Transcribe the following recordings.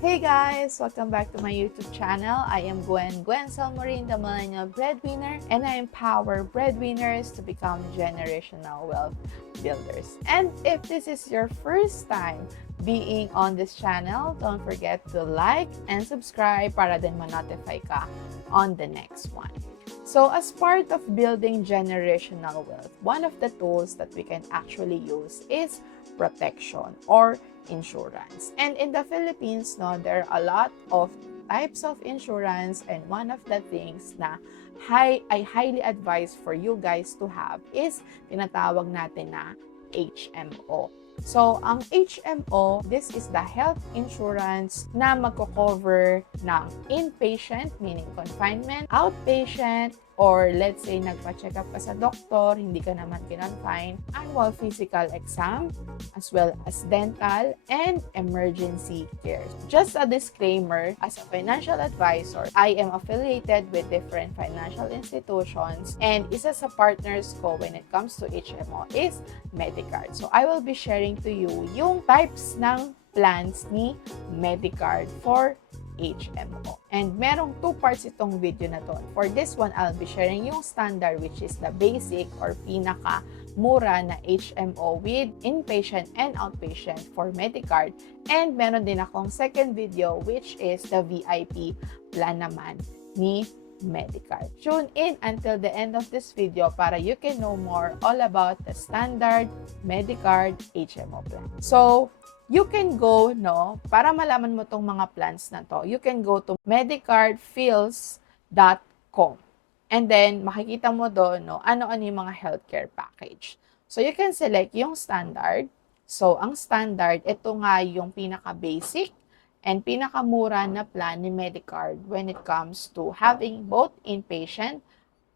Hey guys! Welcome back to my YouTube channel. I am Gwen Salmorin, the Millennial Breadwinner, and I empower breadwinners to become generational wealth builders. And if this is your first time being on this channel, don't forget to like and subscribe para din ma-notify ka on the next one. So as part of building generational wealth, one of the tools that we can actually use is protection or insurance. And in the Philippines, there are a lot of types of insurance, and one of the things na I highly advise for you guys to have is tinatawag natin na HMO. So, ang HMO, this is the health insurance na magko-cover ng inpatient, meaning confinement, outpatient, or let's say nagpa-check up ka sa doktor, hindi ka naman kinonfine, annual physical exam, as well as dental and emergency care. Just a disclaimer, as a financial advisor, I am affiliated with different financial institutions, and isa sa partners ko when it comes to HMO is Medicard. So I will be sharing to you yung types ng plans ni Medicard for HMO. And merong two parts itong video na to. For this one, I'll be sharing yung standard, which is the basic or pinaka-mura na HMO with inpatient and outpatient for Medicard. And meron din akong second video, which is the VIP plan naman ni Medicard. Tune in until the end of this video para you can know more all about the standard Medicard HMO plan. So, you can go, para malaman mo tong mga plans na to, you can go to medicardfills.com. And then, makikita mo doon, ano-ano yung mga healthcare package. So, you can select yung standard. So, ang standard, ito nga yung pinaka-basic and pinaka-mura na plan ni Medicard when it comes to having both inpatient,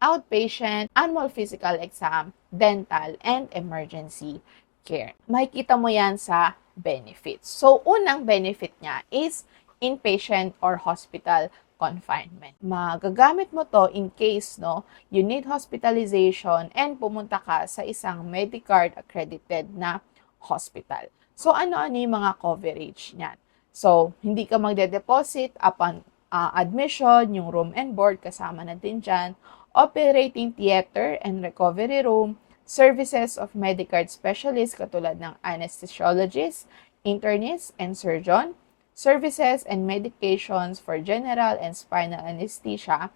outpatient, annual physical exam, dental, and emergency care. Makikita mo yan sa benefits. So, unang benefit niya is inpatient or hospital confinement. Magagamit mo to in case, you need hospitalization and pumunta ka sa isang Medicard accredited na hospital. So, ano-ano yung mga coverage niyan? So, hindi ka magde-deposit upon admission, yung room and board, kasama na din dyan, operating theater and recovery room, services of Medicard specialists katulad ng anesthesiologist, internist, and surgeon, services and medications for general and spinal anesthesia,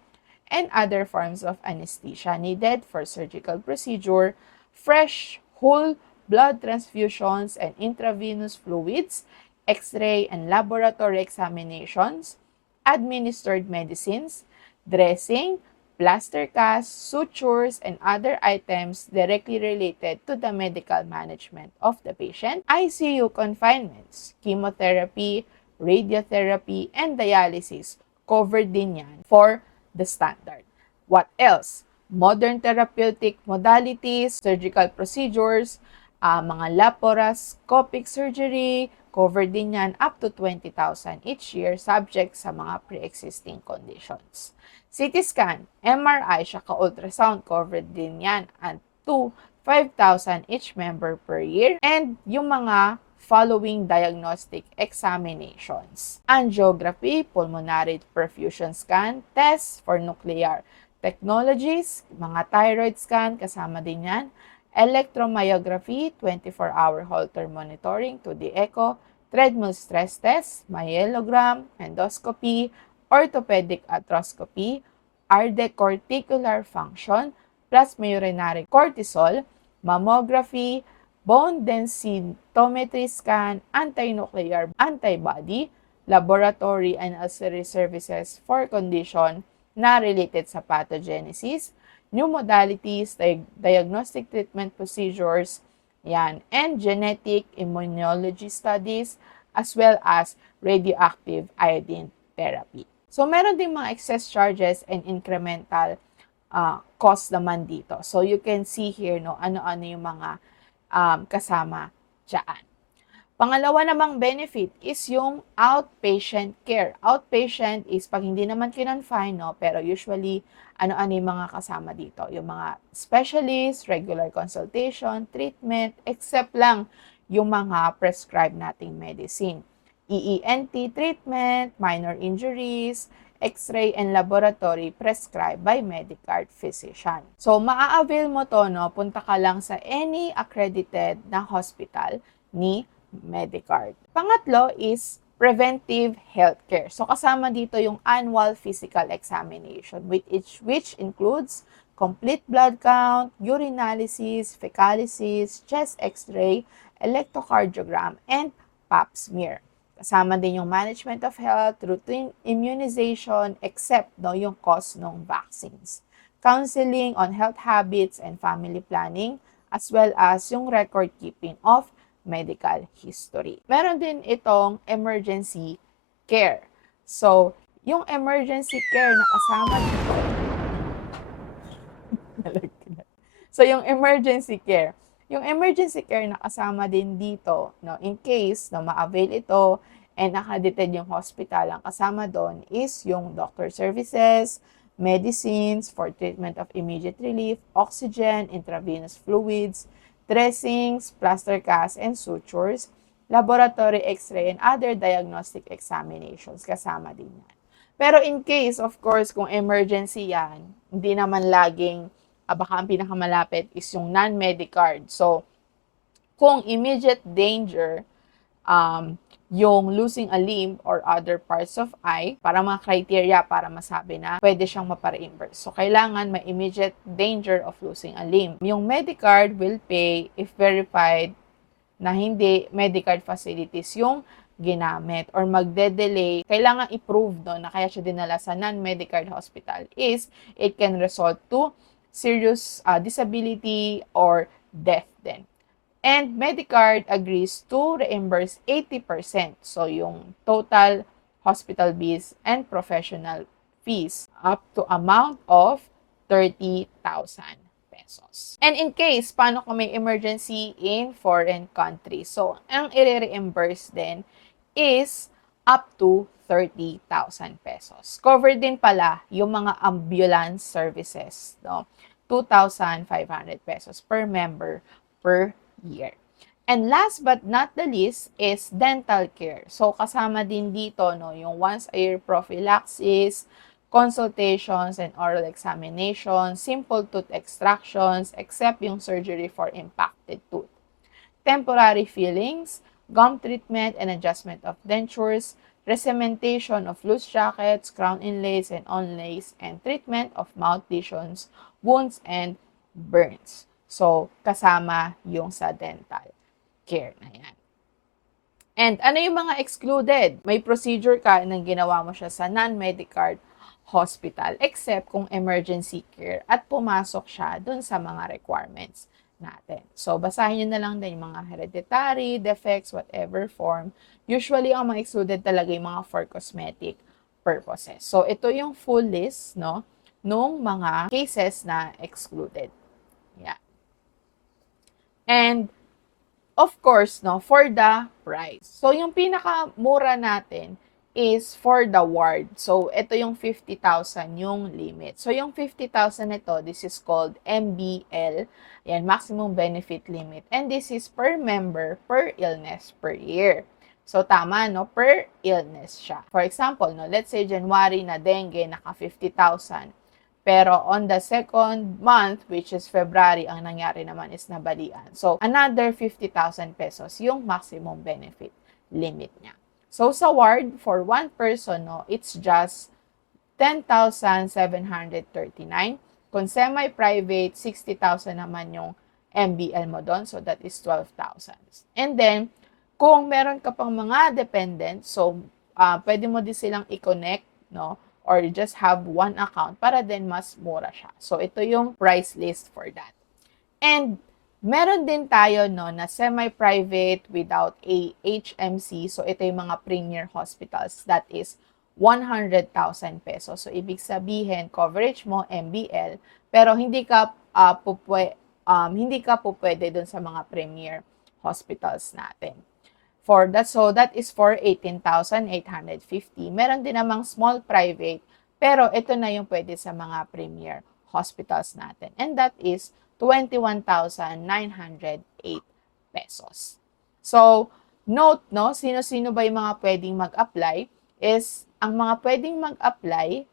and other forms of anesthesia needed for surgical procedure, fresh, whole blood transfusions and intravenous fluids, X-ray and laboratory examinations, administered medicines, dressing, plaster casts, sutures, and other items directly related to the medical management of the patient, ICU confinements, chemotherapy, radiotherapy, and dialysis, covered din yan for the standard. What else? Modern therapeutic modalities, surgical procedures, mga laparoscopic surgery, covered din yan up to 20,000 each year subject sa mga pre-existing conditions. CT scan, MRI, saka ultrasound, covered din yan and to 5,000 each member per year. And yung mga following diagnostic examinations: angiography, pulmonary perfusion scan, tests for nuclear technologies, mga thyroid scan, kasama din yan, electromyography, 24-hour Holter monitoring, 2D echo, treadmill stress test, myelogram, endoscopy, orthopedic arthroscopy, corticular function, plasma urinary cortisol, mammography, bone densitometry scan, anti-nuclear antibody, laboratory and ancillary services for condition na related sa pathogenesis, new modalities, diagnostic treatment procedures, and genetic immunology studies, as well as radioactive iodine therapy. So, meron ding mga excess charges and incremental cost naman dito. So, you can see here, ano-ano yung mga kasama dyan. Pangalawa namang benefit is yung outpatient care. Outpatient is pag hindi naman kinonfine, pero usually, ano-ano yung mga kasama dito. Yung mga specialist, regular consultation, treatment, except lang yung mga prescribed nating medicine. EENT treatment, minor injuries, X-ray and laboratory prescribed by Medicard physician. So, maa-avail mo to, no? Punta ka lang sa any accredited na hospital ni Medicard. Pangatlo is preventive healthcare. So, kasama dito yung annual physical examination, which includes complete blood count, urinalysis, fecalysis, chest x-ray, electrocardiogram, and pap smear. Kasama din yung management of health, routine immunization, except yung cost ng vaccines. Counseling on health habits and family planning, as well as yung record keeping of medical history. Meron din itong emergency care. So, yung emergency care na kasama dito, so yung emergency care na kasama din dito, no, in case na ma-avail ito and accredited yung hospital, ang kasama doon is yung doctor services, medicines for treatment of immediate relief, oxygen, intravenous fluids, dressings, plaster cast, and sutures, laboratory x-ray, and other diagnostic examinations. Kasama din yan. Pero in case, of course, kung emergency yan, hindi naman laging, baka ang pinakamalapit is yung non-Medicard. So, kung immediate danger, yung losing a limb or other parts of eye, para mga criteria para masabi na pwede siyang mapa-reimburse. So, kailangan may immediate danger of losing a limb. Yung Medicard will pay if verified na hindi Medicard facilities yung ginamit or magde-delay, kailangan i-prove na kaya siya dinala sa non-Medicard hospital is it can result to serious disability or death din. And Medicard agrees to reimburse 80%. So, yung total hospital fees and professional fees up to amount of 30,000 pesos. And in case, paano kung may emergency in foreign country? So, ang i-reimburse din is up to 30,000 pesos. Covered din pala yung mga ambulance services, no? 2,500 pesos per member per year. And last but not the least is dental care. So, kasama din dito, no, yung once a year prophylaxis, consultations and oral examinations, simple tooth extractions, except yung surgery for impacted tooth. Temporary fillings, gum treatment and adjustment of dentures, recementation of loose jackets, crown inlays and onlays, and treatment of mouth lesions, wounds, and burns. So, kasama yung sa dental care na yan. And ano yung mga excluded? May procedure ka nang ginawa mo siya sa non-Medicard hospital except kung emergency care at pumasok siya dun sa mga requirements natin. So, basahin nyo na lang din yung mga hereditary, defects, whatever form. Usually, ang mga excluded talaga yung mga for cosmetic purposes. So, ito yung full list, no, nung mga cases na excluded. Yeah. And, of course, no, for the price. So, yung pinakamura natin is for the ward. So, ito yung 50,000 yung limit. So, yung 50,000 ito, this is called MBL. Yan, maximum benefit limit. And this is per member, per illness, per year. So, tama, no? Per illness siya. For example, no, let's say January na dengue, naka 50,000. Pero on the second month, which is February, ang nangyari naman is nabalian. So, another 50,000 pesos yung maximum benefit limit niya. So, sa ward, for one person, no, it's just 10,739. Kung semi-private, 60,000 naman yung MBL mo doon. So, that is 12,000. And then, kung meron ka pang mga dependents, so, pwede mo din silang i-connect, no, or just have one account para din mas mura siya. So, ito yung price list for that. And, meron din tayo, no, na semi-private without a HMC. So, ito yung mga premier hospitals. That is 100,000 pesos. So, ibig sabihin, coverage mo, MBL, pero hindi ka po pwede dun sa mga premier hospitals natin. So, that is for 18,850. Meron din namang small private, pero ito na yung pwede sa mga premier hospitals natin. And that is 21,908 pesos. So, Note, no, sino-sino ba yung mga pwedeng mag-apply is ang mga pwedeng mag-apply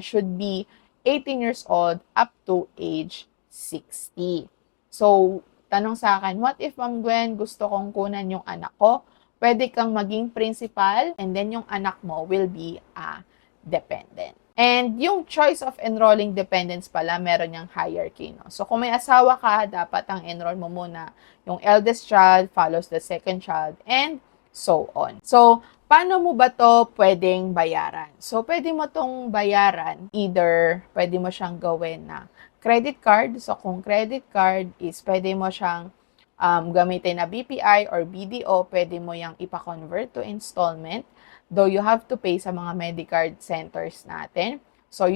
should be 18 years old up to age 60. So, tanong sa akin, what if Ma'am Gwen, gusto kong kunan yung anak ko? Pwede kang maging principal and then yung anak mo will be a dependent. And yung choice of enrolling dependents pala, meron niyang hierarchy. No? So, kung may asawa ka, dapat ang enroll mo muna yung eldest child, follows the second child, and so on. So, paano mo ba to pwedeng bayaran? So, pwede mo tong bayaran, either pwede mo siyang gawin na credit card. So, kung credit card is pwede mo siyang gamitin na BPI or BDO, pwede mo yang ipa-convert to installment. Though you have to pay sa mga Medicard centers natin. So,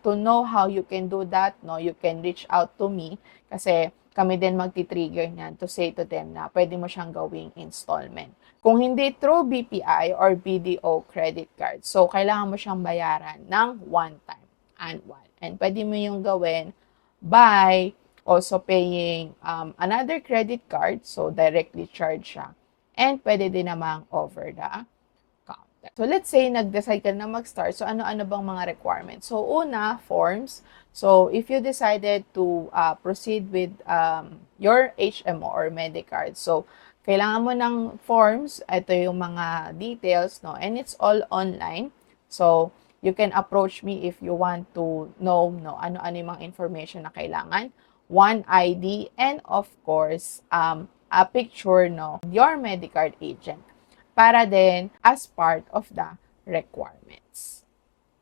to know how you can do that, no, you can reach out to me kasi kami din magti-trigger niyan to say to them na pwede mo siyang gawing installment. Kung hindi through BPI or BDO credit card, so kailangan mo siyang bayaran ng one time annual. And pwede mo yung gawin by also paying another credit card, so directly charge siya. And pwede din namang over the counter. So let's say nag-decide ka na mag-start. So ano-ano bang mga requirements? So una, forms. So if you decided to proceed with your HMO or Medicard, so kailangan mo ng forms. Ito yung mga details, no? And it's all online. So you can approach me if you want to know, no, ano-ano yung mga information na kailangan. One ID, and of course, a picture, no, your Medicard agent para din as part of the requirements.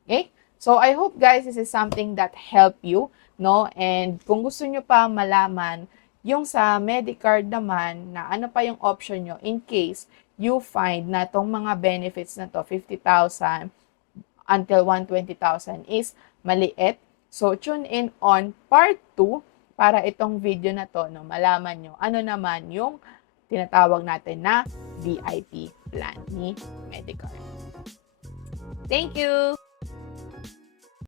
Okay? So, I hope guys, this is something that help you, no? And kung gusto nyo pa malaman yung sa Medicard naman na ano pa yung option nyo in case you find na tong mga benefits na to, 50,000 until 120,000 is maliit. So, tune in on part 2 para itong video na to, no, malaman nyo ano naman yung tinatawag natin na VIP plan ni Medicard. Thank you!